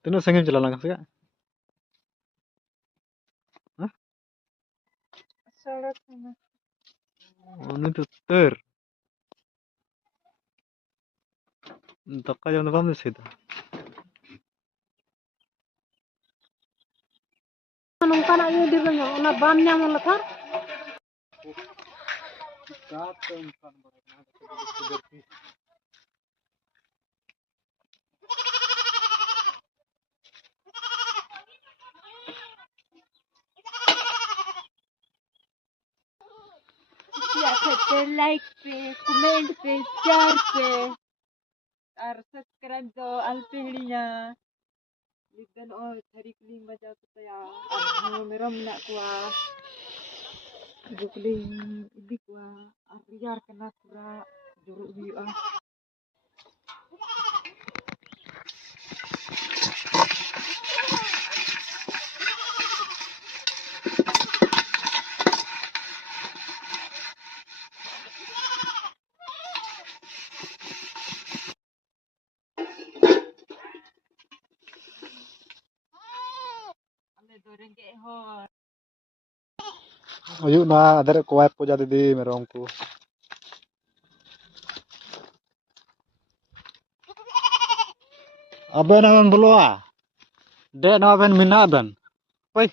Tino sangim jalan lang sih? Hah? Solo sana. Oh, ini tuh ter. Entah kaya na bam sih dah. Anong kana yung di ba nga na ban niya mo latar? या करते like पे comment पे share पे और subscribe दो alpehlinya lidan oh hari keling baca kita ya ang meram nak kuah keling ibi kuah ariar kena kura juruk biu ah ame doreng ke hor Ayuk na ada kuat po jadi di merongku. Aben aben belua. Dek na aben mina aben. Woi.